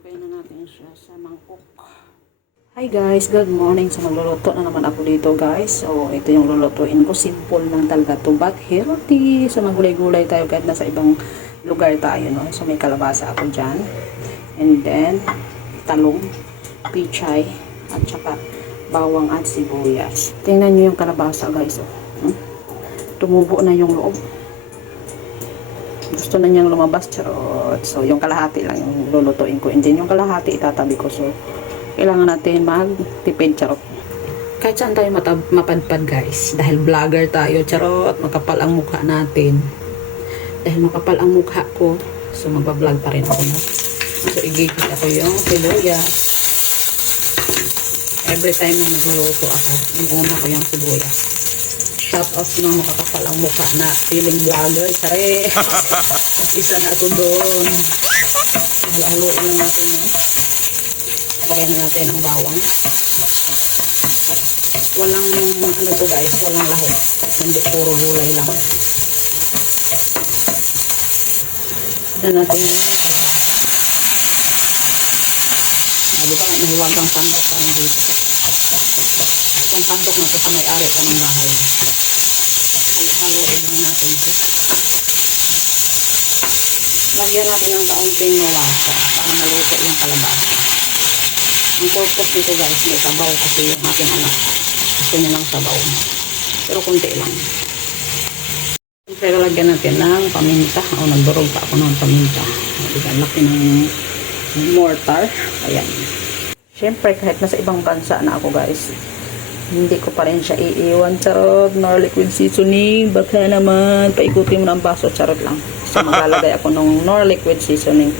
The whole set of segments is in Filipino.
Lagay na natin siya sa mangkok. Hi guys, good morning. So magluluto na naman ako dito guys. So ito yung lulutuin ko. Simple lang talaga to but healthy. So magulay-gulay tayo kahit nasa ibang lugar tayo. No? So may kalabasa ako dyan. And then talong, pichay, at saka bawang at sibuyas. Tingnan nyo yung kalabasa guys. Oh. Hmm? Tumubo na yung loob gusto na niyang lumabas charot. So yung kalahati lang yung lulutuin ko. And then yung kalahati itatabi ko. So kailangan natin magtipid charot. Kahit saan tayo mapadpad guys. Dahil vlogger tayo charot. Makapal ang mukha natin. Dahil makapal ang mukha ko. So magbablog pa rin ako no? so igigit ako yung sibuyas every time na nagluluto ako yung una ko yung sibuyas shout out sa mga makakapal ang mukha na feeling vlogger. Tare! Isa na ako doon. Halo-haloin lang natin. No? Pakain na natin ang bawang. Walang, ano to guys, walang lahok. Hindi puro gulay lang. Tignan natin yung. Ah, di ba, nahiwagang sandok tayo dito. Itong sandok na to sa may-ari pa ng bahay. Halo-haloin lang natin ito. Lagyan natin ng kaunting nawasa para maluto yung kalabasa. Ang purpose nito guys, may sabaw kasi yung aking anak. Gusto niya ng sabaw. Pero kunti lang. Siyempre, lagyan natin ng paminta. O, nagdurog pa ako ng paminta. Diba, laki ng mortar. Ayan. Siyempre, kahit nasa ibang bansa na ako guys, hindi ko pa rin siya iiwan. Charot, nor liquid seasoning. Baka naman, paikutin mo ng baso. Charot lang. So, maglalagay ako ng nor liquid seasoning.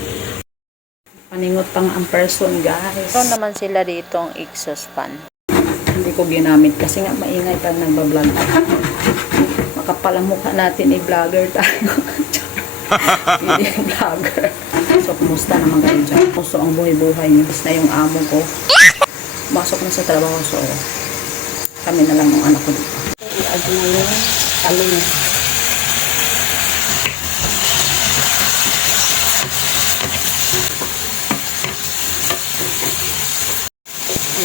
Paningot pang ang person, guys. Ito naman sila dito ang exhaust fan. Hindi ko ginamit kasi nga maingay pag nagbablog. Makapal ang mukha natin, i-vlogger tayo. Hindi vlogger. So, kumusta naman kayo dyan? Puso ang buhay-buhay niyo. Basta yung amo ko. Masok na sa trabaho. So, kami na lang ng anak ko dito. Ito na yung talong.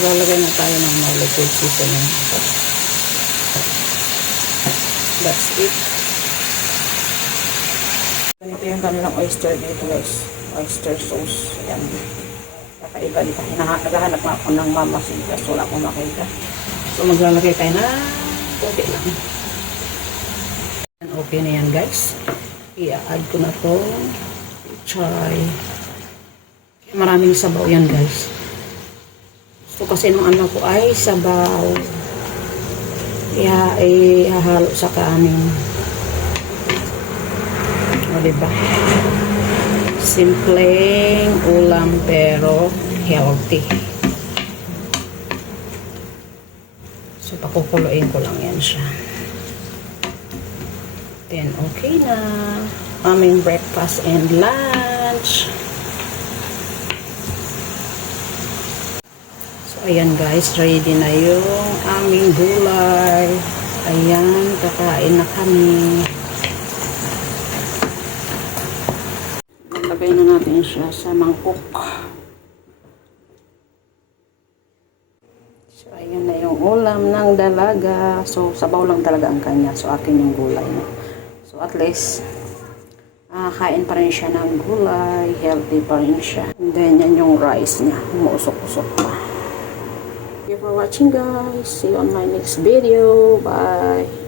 Lalagay na tayo ng mga liquid seasoning. That's it. Ganito yung kanilang oyster dito guys. Oyster sauce. Ayan. Kakaiba dito. Hinahanap ako ng mama sinta. So wala akong makita. So maglalagay tayo na konti lang. Okay na yan guys. I-add ko na to. Try. Maraming sabaw yan guys. Gusto kasi ng anak ko ay sabaw. Iha, ihahalo sa kanin. O diba? Simpleng ulam pero healthy. So, pakukuluin ko lang yan siya. Then, okay na. Aming breakfast and lunch. So, ayan guys. Ready na yung aming gulay. Ayan, kakain na kami. Lagay na natin siya sa mangkok. So, ayan na yung ulam ng dalaga. So, sabaw lang talaga ang kanya. So, akin yung gulay. No? So, at least, ah, kain pa rin siya ng gulay. Healthy pa rin siya. And then, yan yung rice niya. Umuusok-usok pa. Thank you for watching, guys. See you on my next video. Bye.